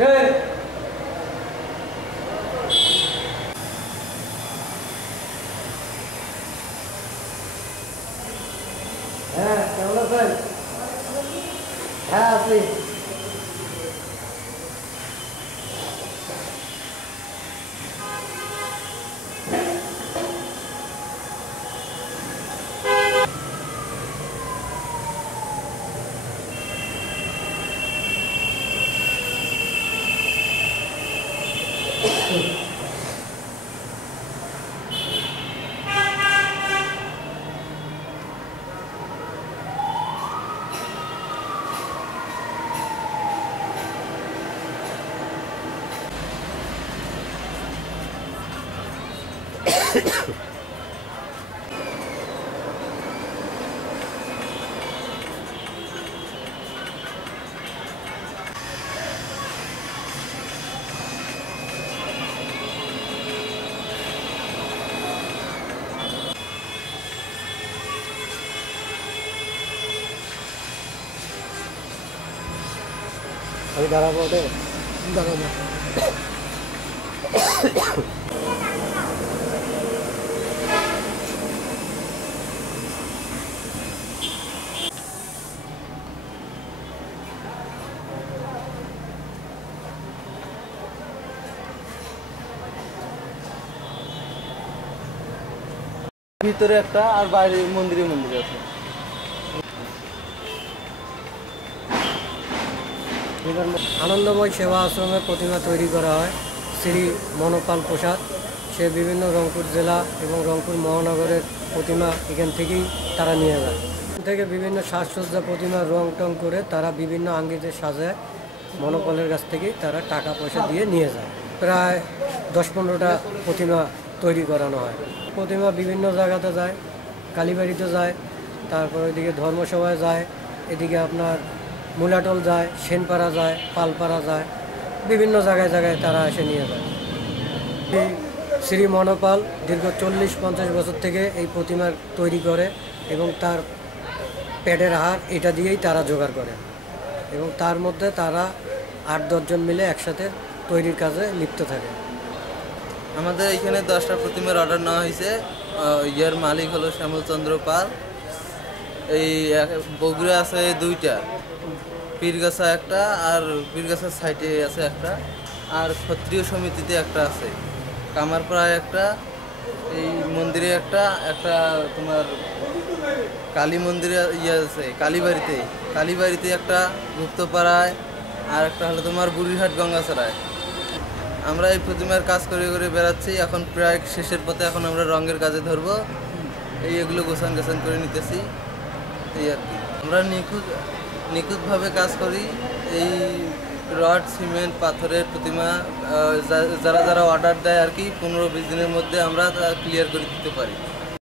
হ্যাঁ, কেমন আছেন? হ্যাঁ, আছি। আমি দাঁড়াবো ওদের দাঁড়াবো। ভিতরে একটা আর বাইরে মন্দিরে আছে। আনন্দময় সেবা আশ্রমের প্রতিমা তৈরি করা হয় শ্রী মনোপাল প্রসাদ। সে বিভিন্ন রংপুর জেলা এবং রংপুর মহানগরের প্রতিমা এখান থেকেই তারা নিয়ে যায়। এখান থেকে বিভিন্ন সাজসজ্জা প্রতিমার রং টং করে তারা বিভিন্ন আঙ্গিতে সাজায় মনোপালের কাছ থেকেই তারা টাকা পয়সা দিয়ে নিয়ে যায়। প্রায় 10-15টা প্রতিমা তৈরি করানো হয়। প্রতিমা বিভিন্ন জায়গাতে যায়, কালীবাড়িতে যায়, তারপর ওইদিকে ধর্মসভায় যায়, এদিকে আপনার মুলাটল যায়, সেনপাড়া যায়, পালপাড়া যায়, বিভিন্ন জায়গায় জায়গায় তারা এসে নিয়ে যায়। এই শ্রী মনোপাল দীর্ঘ 40-50 বছর থেকে এই প্রতিমা তৈরি করে এবং তার পেটের আহার এটা দিয়েই তারা জোগাড় করে এবং তার মধ্যে তারা 8-10 জন মিলে একসাথে তৈরির কাজে লিপ্ত থাকে। আমাদের এখানে 10টা প্রতিমার অর্ডার নেওয়া হয়েছে। ইয়ার মালিক হলো শ্যামলচন্দ্র পাল। এই বগুড়া আছে 2টা, পীরগাছা একটা, আর পীরগাছার সাইডে আছে একটা, আর ক্ষত্রিয় সমিতিতে একটা আছে, কামারপাড়ায় একটা, এই মন্দিরে একটা, একটা তোমার কালী মন্দিরে আছে কালীবাড়িতে একটা, গুপ্তপাড়ায়, আর একটা হলো তোমার বুড়িরহাট গঙ্গাছড়ায়। আমরা এই প্রতিমার কাজ করে করে বেড়াচ্ছি। এখন প্রায় শেষের পথে, এখন আমরা রঙের কাজে ধরবো। এগুলো গোছান করে নিতেছি, এই আর কি। আমরা নিখুঁতভাবে কাজ করি। এই রড, সিমেন্ট, পাথরের প্রতিমা যারা অর্ডার দেয় আর কি, 15-20 দিনের মধ্যে আমরা ক্লিয়ার করে দিতে পারি।